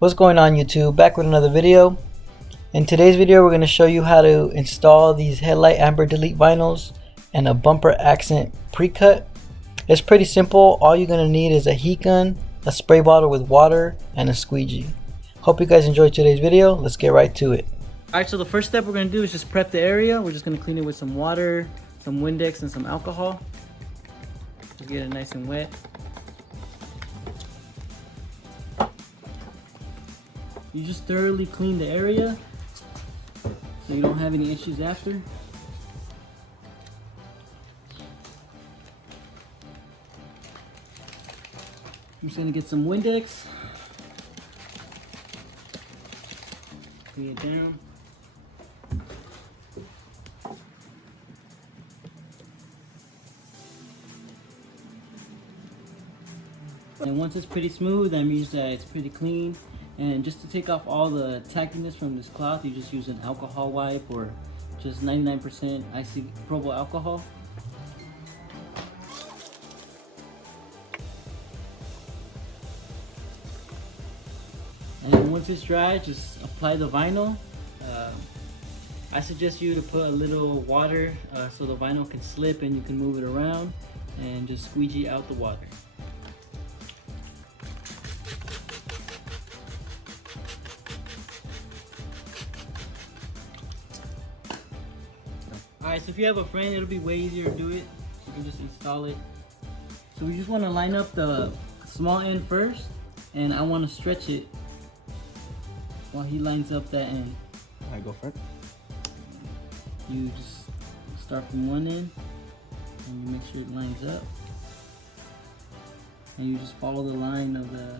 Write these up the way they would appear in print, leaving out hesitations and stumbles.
What's going on YouTube? Back with another video. In today's video we're going to show you how to install these headlight amber delete vinyls and a bumper accent pre-cut. It's pretty simple. All you're going to need is a heat gun, a spray bottle with water, and a squeegee. Hope you guys enjoyed today's video. Let's get right to it. Alright, so the first step we're going to do is just prep the area. We're just going to clean it with some water, some Windex, and some alcohol. Just get it nice and wet. You just thoroughly clean the area so you don't have any issues after. I'm just going to get some Windex. Clean it down. And once it's pretty smooth, that means that it's pretty clean. And just to take off all the tackiness from this cloth, you just use an alcohol wipe or just 99% isopropyl alcohol. And then once it's dry, just apply the vinyl. I suggest you to put a little water so the vinyl can slip and you can move it around, and just squeegee out the water. Alright, so if you have a friend, it'll be way easier to do it. You can just install it. So we just want to line up the small end first, and I want to stretch it while he lines up that end. Alright, go for it. You just start from one end, and you make sure it lines up. And you just follow the line of the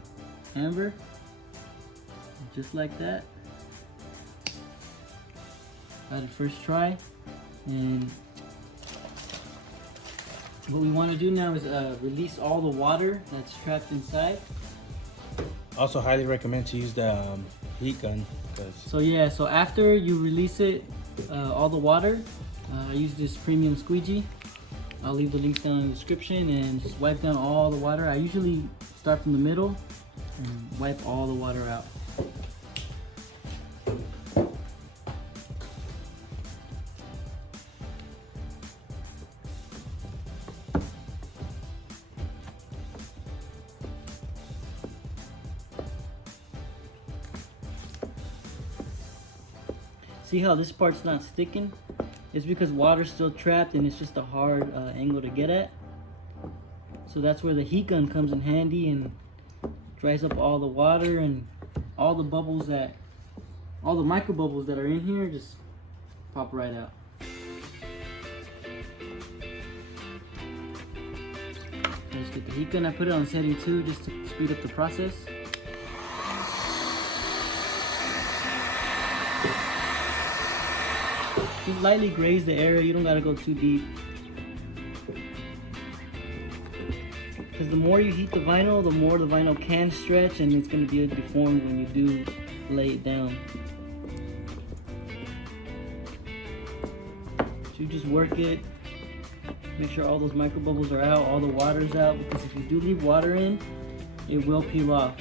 amber, just like that. Got it first try. And what we want to do now is release all the water that's trapped inside. Also highly recommend to use the heat gun. So after you release it, all the water, I use this premium squeegee. I'll leave the links down in the description, and just wipe down all the water. I usually start from the middle and wipe all the water out. See how this part's not sticking? It's because water's still trapped and it's just a hard angle to get at. So that's where the heat gun comes in handy and dries up all the water, and all the bubbles all the micro bubbles that are in here just pop right out. Let's get the heat gun. I put it on setting 2 just to speed up the process. Just lightly graze the area, you don't gotta go too deep. Because the more you heat the vinyl, the more the vinyl can stretch, and it's gonna be deformed when you do lay it down. So you just work it, make sure all those micro bubbles are out, all the water's out, because if you do leave water in, it will peel off.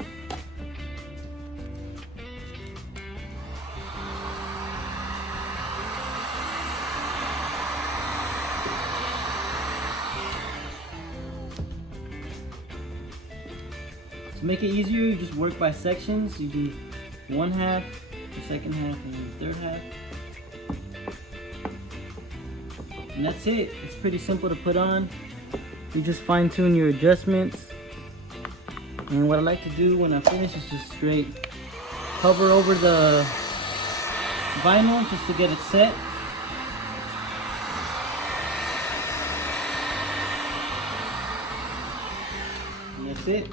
To make it easier, you just work by sections. You do one half, the second half, and then the third half. And that's it. It's pretty simple to put on. You just fine tune your adjustments. And what I like to do when I finish is just straight hover over the vinyl just to get it set. that's it.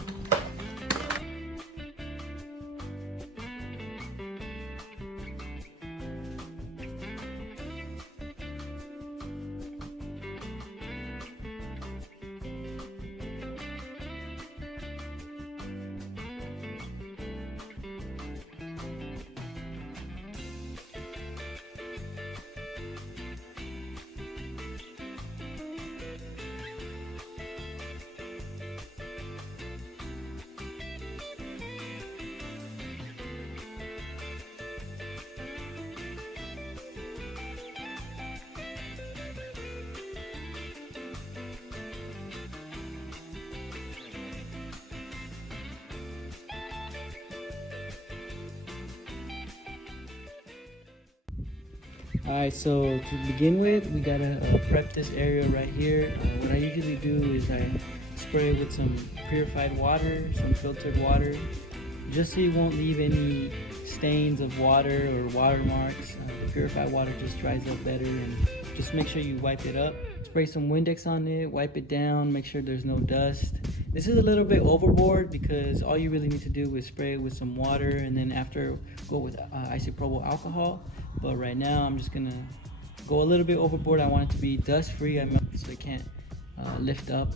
Alright, so to begin with, we gotta prep this area right here. What I usually do is I spray it with some purified water, some filtered water, just so you won't leave any stains of water or watermarks. The purified water just dries up better, and just make sure you wipe it up. Spray some Windex on it, wipe it down, make sure there's no dust. This is a little bit overboard because all you really need to do is spray it with some water, and then after go with isopropyl alcohol. But right now I'm just gonna go a little bit overboard. I want it to be dust free, so it can't lift up.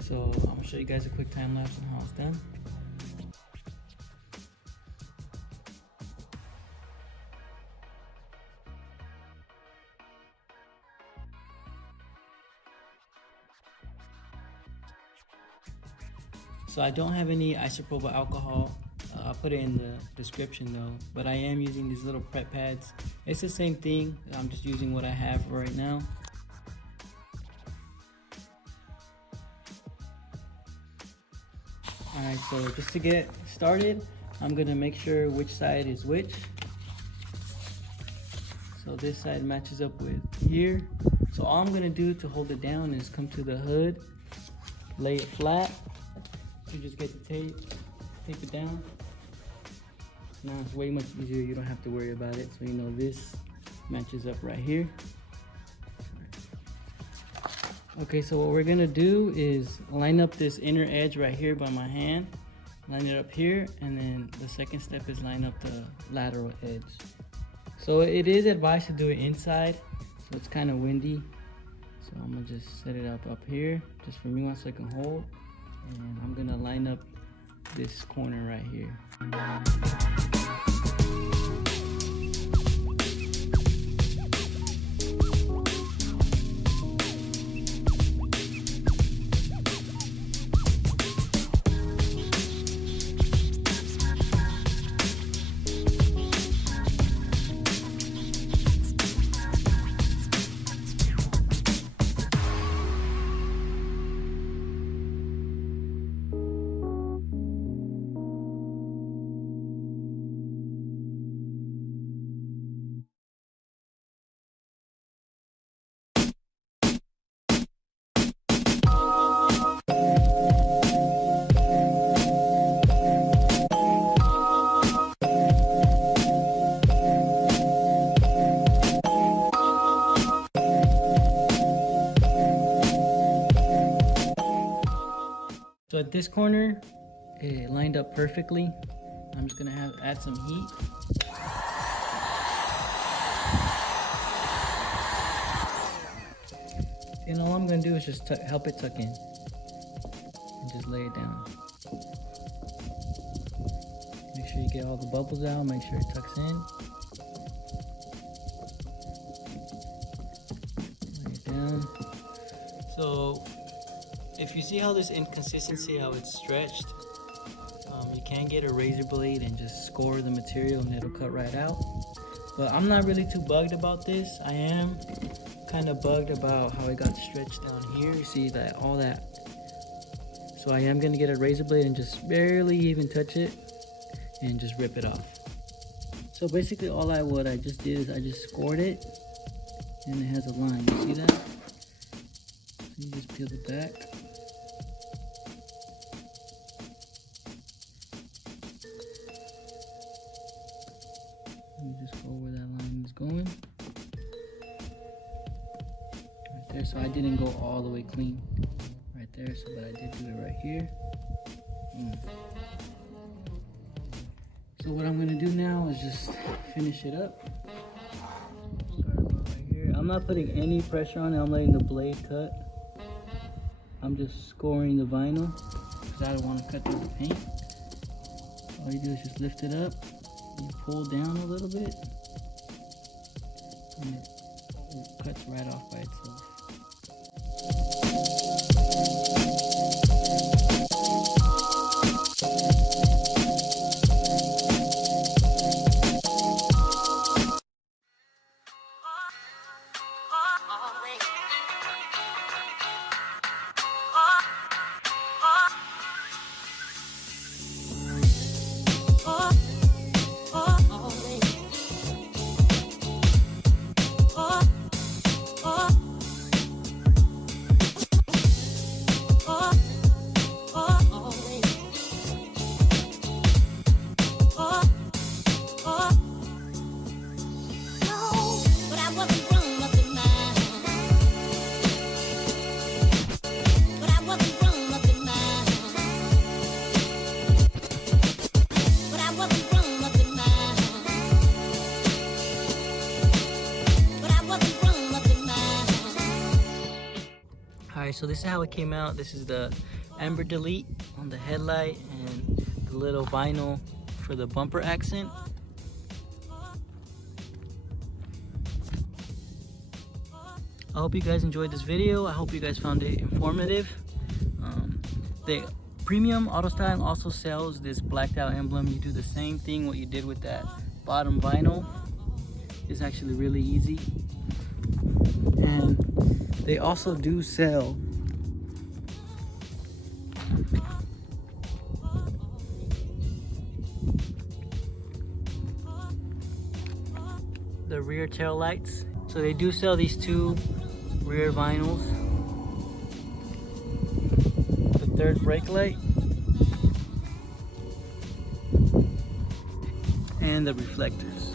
So I'm gonna show you guys a quick time lapse on how it's done. So I don't have any isopropyl alcohol. I'll put it in the description though, but I am using these little prep pads. It's the same thing. I'm just using what I have right now. Alright, so just to get started, I'm gonna make sure which side is which. So this side matches up with here. So all I'm gonna do to hold it down is come to the hood, lay it flat. You just get the tape it down. Now it's way much easier, you don't have to worry about it. So you know this matches up right here. Okay, so what we're gonna do is line up this inner edge right here by my hand, line it up here, and then the second step is line up the lateral edge. So it is advised to do it inside, so it's kind of windy. So I'm gonna just set it up here, just for me 1 second hold, and I'm gonna line up this corner right here. So at this corner, it lined up perfectly. I'm just gonna add some heat. And all I'm gonna do is just help it tuck in. And just lay it down. Make sure you get all the bubbles out, make sure it tucks in. Lay it down. So, if you see how this inconsistency, how it's stretched, you can get a razor blade and just score the material and it'll cut right out. But I'm not really too bugged about this. I am kind of bugged about how it got stretched down here. You see that, all that. So I am gonna get a razor blade and just barely even touch it and just rip it off. So basically all I just did is I just scored it and it has a line, you see that? So you just peel it back. Let me just go where that line is going. Right there, so I didn't go all the way clean right there, so but I did do it right here. So what I'm gonna do now is just finish it up. Start about right here. I'm not putting any pressure on it. I'm letting the blade cut. I'm just scoring the vinyl because I don't want to cut through the paint. All you do is just lift it up, you pull down a little bit, and it cuts right off by itself. Alright, so this is how it came out. This is the amber delete on the headlight and the little vinyl for the bumper accent. I hope you guys enjoyed this video. I hope you guys found it informative. The premium auto styling also sells this blacked out emblem. You do the same thing what you did with that bottom vinyl. It's actually really easy. And they also do sell the rear tail lights. So they do sell these two rear vinyls. The third brake light and the reflectors.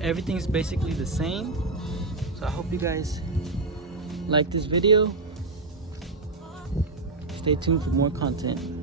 Everything's basically the same. So I hope you guys like this video. Stay tuned for more content.